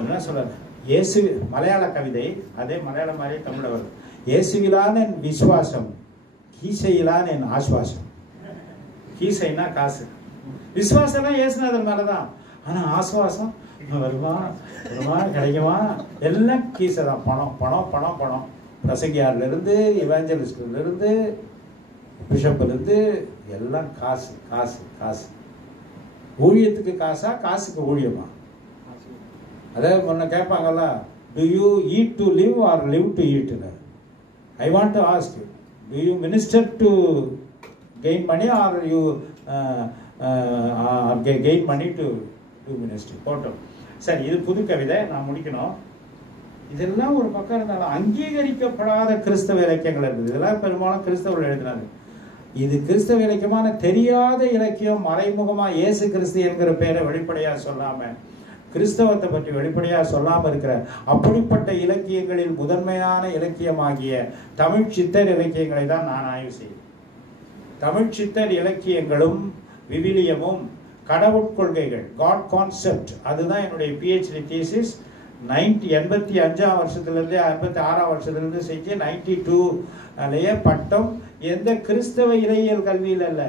என்ன சொல்றாரு, இயேசு மலையாள கவிதை, அதே மலையாளம் மாதிரியே தமிழ வருது. இயேசுவிலான என் விசுவாசம், கீசையிலான என் ஆசுவாசம். கீசைனா காசு, விசுவாசம்லாம் இயேசுநாதன் மேலதான். ஆனா ஆசுவாசம் வருமா வருமா கிடைக்குமா, எல்லாம் கீசை தான். பணம் பணம் பணம் பணம். பிரசங்கியார்ல இருந்து இவாஞ்சலிஸ்ட்ல இருந்து பிஷப்ல இருந்து எல்லாம் காசு காசு காசு. ஊழியத்துக்கு காசா, காசுக்கு ஊழியமா? அதே முன்ன கேட்பாங்கல்ல, do you eat to live or live to eat? I want to ask you, do you minister to gain money or you gain money to minister? போட்டோம். சரி, இது புது கவிதை, நான் முடிக்கணும். இதெல்லாம் ஒரு பக்கம் இருந்தாலும் அங்கீகரிக்கப்படாத கிறிஸ்தவ இலக்கியங்கள் இருக்குது. இதெல்லாம் பெரும்பாலும் கிறிஸ்தவர்கள் எழுதினாங்க. இது கிறிஸ்தவ இலக்கியமான தெரியாத இலக்கியம். மறைமுகமா இயேசு கிறிஸ்து என்கிற பெயரை வெளிப்படையா சொல்லாம, கிறிஸ்தவத்தை பற்றி வெளிப்படையா சொல்லாம இருக்கிற அப்படிப்பட்ட இலக்கியங்களில் முதன்மையான இலக்கியமாகிய தமிழ் சித்தர் இலக்கியங்களை தான் நான் ஆய்வு செய்வேன். தமிழ் சித்தர் இலக்கியங்களும் விவிலியமும் கடவுட்கொள்கைகள், காட் கான்செப்ட், அதுதான் என்னுடைய PhD தீசிஸ். 85ஆம் வருஷத்துலேருந்து 86ஆம் வருஷத்துலேருந்து செஞ்சு 92லேயே பட்டம். எந்த கிறிஸ்தவ இறையியல் கல்வியில் அல்ல,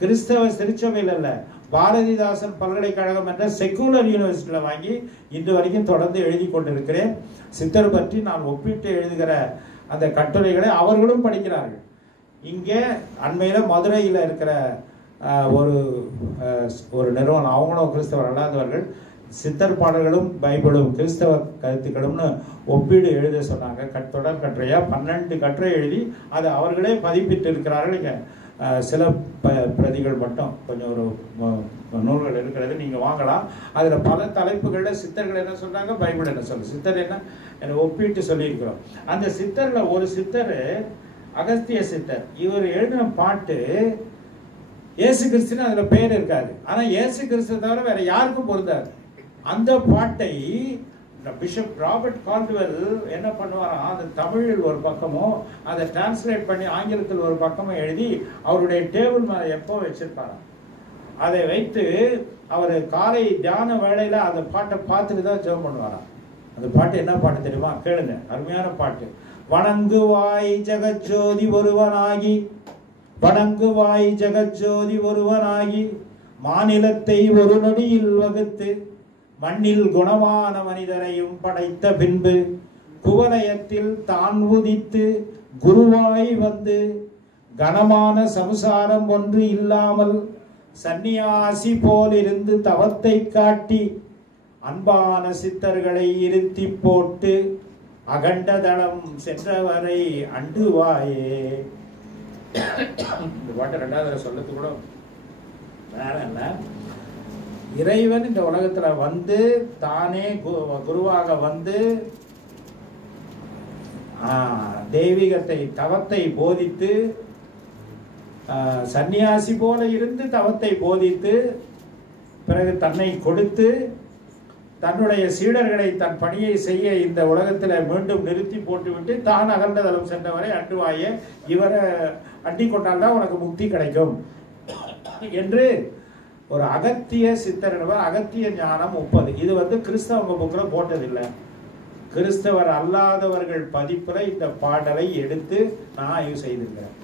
கிறிஸ்தவ திருச்சபையில் அல்ல, பாரதிதாசன் பல்கலைக்கழகம் என்ற செக்குலர் யூனிவர்சிட்டியில் வாங்கி இன்று வரைக்கும் தொடர்ந்து எழுதி கொண்டிருக்கிறேன். சித்தர் பற்றி நான் ஒப்பிட்டு எழுதுகிற அந்த கட்டுரைகளை அவர்களும் படிக்கிறார்கள். இங்கே அண்மையில் மதுரையில் இருக்கிற ஒரு நிறுவனம், அவங்களும் கிறிஸ்தவர் அல்லாதவர்கள், சித்தர் பாடல்களும் பைபிளும் கிறிஸ்தவ கருத்துக்களும்னு ஒப்பீடு எழுத சொன்னாங்க. தொடர் கட்டுரையா 12 கட்டுரை எழுதி அதை அவர்களே பதிப்பிட்டு இருக்கிறார்கள். இங்கே சில பிரதிகள் மட்டும் கொஞ்சம் ஒரு நூல்கள் இருக்கிறது, நீங்கள் வாங்கலாம். அதில் பல தலைப்புகளில் சித்தர்கள் என்ன சொல்கிறாங்க, பைபிள் என்ன சொல்லுங்க, சித்தர் என்ன ஒப்பிட்டு சொல்லியிருக்கிறோம். அந்த சித்தரில் ஒரு சித்தர் அகஸ்திய சித்தர், இவர் எழுதின பாட்டு இயேசு கிறிஸ்துன்னு அதில் பேர் இருக்காது. ஆனால் இயேசு கிறிஸ்து தவிர வேற யாருக்கும் பொருந்தாது. அந்த பாட்டை பிஷப் ராபர்ட் கால்டுவெல் என்ன பண்ணுவாராம், அது தமிழில் ஒரு பக்கமும் அதை டிரான்ஸ்லேட் பண்ணி ஆங்கிலத்தில் ஒரு பக்கமும் எழுதி அவருடைய டேபிள் மேலே எப்போ வச்சிருப்பாராம். அதை வைத்து அவர் காலை தியான வேளையில் அந்த பாட்டை பார்த்துட்டு தான் ஜெபம் பண்ணுவாராம். அந்த பாட்டு என்ன பாட்டு தெரியுமா? கேளுங்க, அருமையான பாட்டு. வணங்குவாய் ஜெகஜோதி ஒருவனாகி, வணங்குவாய் ஜெகஜோதி ஒருவனாகி, மாநிலத்தை ஒரு நொடியில் வகுத்து மண்ணில் குணமான மனிதரையும் படைத்த பின்பு குவலயத்தில் தான் உதித்து குருவாய் வந்து கனமான சம்சாரம் ஒன்று இல்லாமல் சந்நியாசி போல் இருந்து தவத்தை காட்டி அன்பான சித்தர்களை இருத்தி போட்டு அகண்டதளம் சென்றவரை அண்டுவாயே. இந்த பாட்டை 2வது சொல்லத்து கூட வேற இல்ல. இறைவன் இந்த உலகத்துல வந்து தானே குருவாக வந்து தெய்வீகத்தை தவத்தை போதித்து, சன்னியாசி போல இருந்து தவத்தை போதித்து, பிறகு தன்னை கொடுத்து தன்னுடைய சீடர்களை தன் பணியை செய்ய இந்த உலகத்தில் மீண்டும் நிறுத்தி போட்டுவிட்டு தான் அகண்டதளம் சென்றவரை அண்டுவாயே, இவரை அண்டி கொண்டால்தான் உனக்கு முக்தி கிடைக்கும் என்று ஒரு அகத்திய சித்தர், அகத்திய ஞானம் 30. இது கிறிஸ்தவ புக்கில் போட்டதில்லை. கிறிஸ்தவர் அல்லாதவர்கள் பதிப்பில் இந்த பாடலை எடுத்து நான் ஆய்வு செய்திருக்கிறேன்.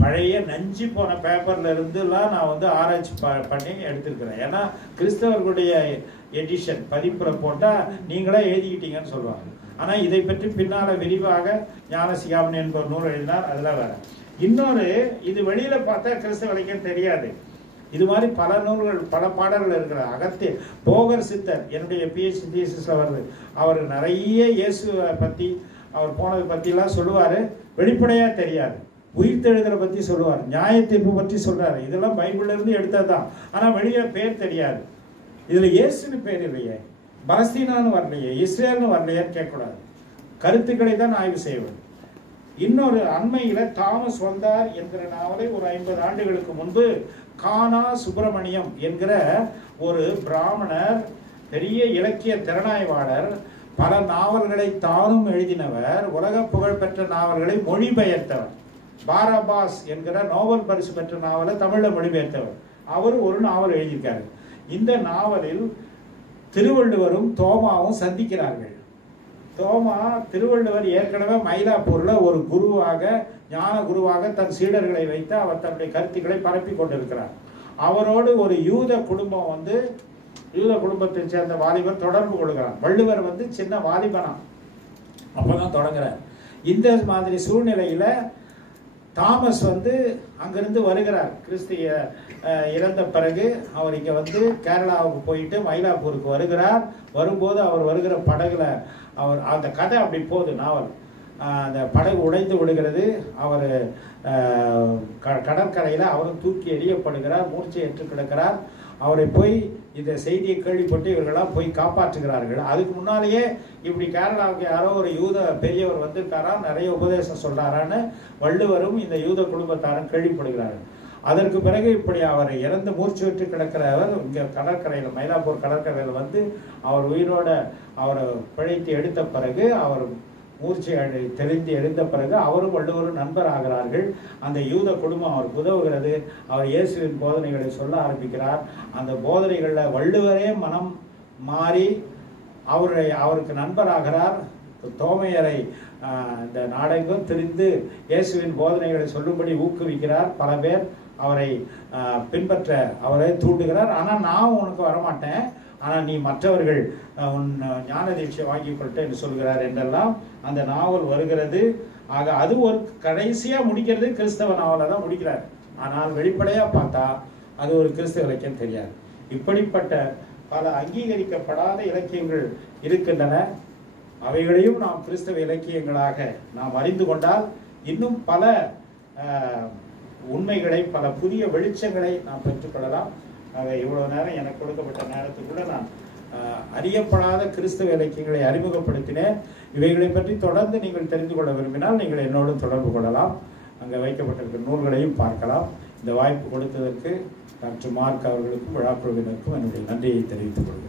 பழைய நஞ்சு போன பேப்பர்ல இருந்துலாம் நான் ஆராய்ச்சி பண்ணி எடுத்திருக்கிறேன். ஏன்னா கிறிஸ்தவர்களுடைய எடிஷன் பதிப்பில் போட்டால் நீங்களே எழுதிக்கிட்டீங்கன்னு சொல்லுவாங்க. ஆனால் இதை பற்றி பின்னால விரிவாக ஞானசிகாமணி என்பவர் நூல் எழுதினார், அதெல்லாம் வேற. இன்னொரு, இது வெளியில பார்த்தா கிறிஸ்தவ இலக்கியம் தெரியாது. இது மாதிரி பல நூல்கள் பல பாடல்கள் இருக்கிற அகத்திய போகர் சித்தர் என்னுடைய PhD தீசிஸ்ல வருது. அவர் நிறைய இயேசுவை பற்றி அவர் போனதை பற்றிலாம் சொல்லுவார். வெளிப்படையாக தெரியாது. உயிர்த்தெழுதலை பற்றி சொல்லுவார், நியாய தீர்ப்பு பற்றி சொல்றாரு. இதெல்லாம் பைபிள்ல இருந்து எடுத்தது தான். ஆனால் வெளியே பேர் தெரியாது. இதுல இயேசுன்னு பேர் இல்லையே, பலஸ்தீனான்னு வரலையே, இஸ்ரேல்னு வரலையான்னு கேட்கக்கூடாது. கருத்துக்களை தான் ஆய்வு செய்வது. இன்னொரு அண்மையில தாமஸ் வந்தார் என்கிற நாவலை ஒரு 50 ஆண்டுகளுக்கு முன்பு கானா சுப்பிரமணியம் என்கிற ஒரு பிராமணர், பெரிய இலக்கிய திறனாய்வாளர், பல நாவல்களை தானும் எழுதினவர், உலக புகழ்பெற்ற நாவல்களை மொழிபெயர்த்தவர். பாராபாஸ் என்கிற நோபல் பரிசு பெற்ற நாவலை தமிழ்ல மொழிபெயர்த்தவர். அவர் ஒரு நாவல் எழுதியிருக்காரு. இந்த நாவலில் திருவள்ளுவரும் தோமாவும் சந்திக்கிறார்கள். தோமா திருவள்ளுவர் ஏற்கனவே மயிலாப்பூர்ல ஒரு குருவாக, ஞான குருவாக தன் சீடர்களை வைத்து அவர் தன்னுடைய கருத்துக்களை பரப்பி கொண்டிருக்கிறார். அவரோடு ஒரு யூத குடும்பம் வந்து, யூத குடும்பத்தை சேர்ந்த வாலிபர் தொடர்பு கொள்கிறார். வள்ளுவர் வந்து சின்ன வாலிபனா அப்பதான் தொடங்குறார். இந்த மாதிரி சூழ்நிலையில தாமஸ் வந்து அங்கிருந்து வருகிறார். கிறிஸ்து இறந்த பிறகு அவர் இங்க வந்து கேரளாவுக்கு போயிட்டு மயிலாப்பூருக்கு வருகிறார். வரும்போது அவர் வருகிற படகுல அவர் அந்த கதை அப்படி போகுது நாவல். அந்த படகு உடைந்து விடுகிறது. அவர் கடற்கரையில் அவரும் தூக்கி எறியப்படுகிறார், மூர்ச்சை ஏற்று கிடக்கிறார். அவரை போய் இந்த செய்தியை கேள்விப்பட்டு இவர்களெல்லாம் போய் காப்பாற்றுகிறார்கள். அதுக்கு முன்னாலேயே இப்படி கேரளாவுக்கு யாரோ ஒரு யூத பெரியவர் வந்திருக்காரா, நிறைய உபதேசம் சொல்றாரான்னு வள்ளுவரும் இந்த யூத குடும்பத்தாரும் கேள்விப்படுகிறார்கள். அதற்கு பிறகு இப்படி அவர் இறந்து மூர்ச்சி விட்டு கிடக்கிறவர் இங்கே கடற்கரையில், மயிலாப்பூர் கடற்கரையில் வந்து அவர் உயிரோட அவரை பிழைத்து எடுத்த பிறகு, அவர் மூர்ச்சி தெளிந்து எழுந்த பிறகு அவரும் வள்ளுவரும் நண்பர் ஆகிறார்கள். அந்த யூத குடும்பம் அவருக்கு உதவுகிறது. அவர் இயேசுவின் போதனைகளை சொல்ல ஆரம்பிக்கிறார். அந்த போதனைகளில் வள்ளுவரே மனம் மாறி அவருக்கு நண்பராகிறார். தோமையரை இந்த நாடெங்கும் திரிந்து இயேசுவின் போதனைகளை சொல்லும்படி ஊக்குவிக்கிறார். பல பேர் அவரை பின்பற்ற அவரை தூண்டுகிறார். ஆனால் நான் உனக்கு வரமாட்டேன், ஆனால் நீ மற்றவர்கள் உன் ஞான தீட்சை வாங்கிக் கொள்ட்டு என்று சொல்கிறார் என்றெல்லாம் அந்த நாவல் வருகிறது. ஆக அது ஒரு கடைசியாக முடிக்கிறது கிறிஸ்தவ நாவலை தான் முடிக்கிறார். ஆனால் வெளிப்படையாக பார்த்தா அது ஒரு கிறிஸ்தவ இலக்கியம் தெரியாது. இப்படிப்பட்ட பல அங்கீகரிக்கப்படாத இலக்கியங்கள் இருக்கின்றன. அவைகளையும் நாம் கிறிஸ்தவ இலக்கியங்களாக நாம் அறிந்து கொண்டால் இன்னும் பல உண்மைகளை, பல புதிய வெளிச்சங்களை நாம் பெற்றுக்கொள்ளலாம். ஆக இவ்வளவு நேரம் எனக்கு கொடுக்கப்பட்ட நேரத்துக்குள்ள நான் அறியப்படாத கிறிஸ்தவ இலக்கியங்களை அறிமுகப்படுத்தினேன். இவைகளை பற்றி தொடர்ந்து நீங்கள் தெரிந்து கொள்ள விரும்பினால் நீங்கள் என்னோடு தொடர்பு கொள்ளலாம். அங்கே வைக்கப்பட்டிருக்கிற நூல்களையும் பார்க்கலாம். இந்த வாய்ப்பு கொடுத்ததற்கு டாக்டர் மார்க் அவர்களுக்கும் விழாக்குழுவினருக்கும் என்னுடைய நன்றியை தெரிவித்துக் கொள்கிறேன்.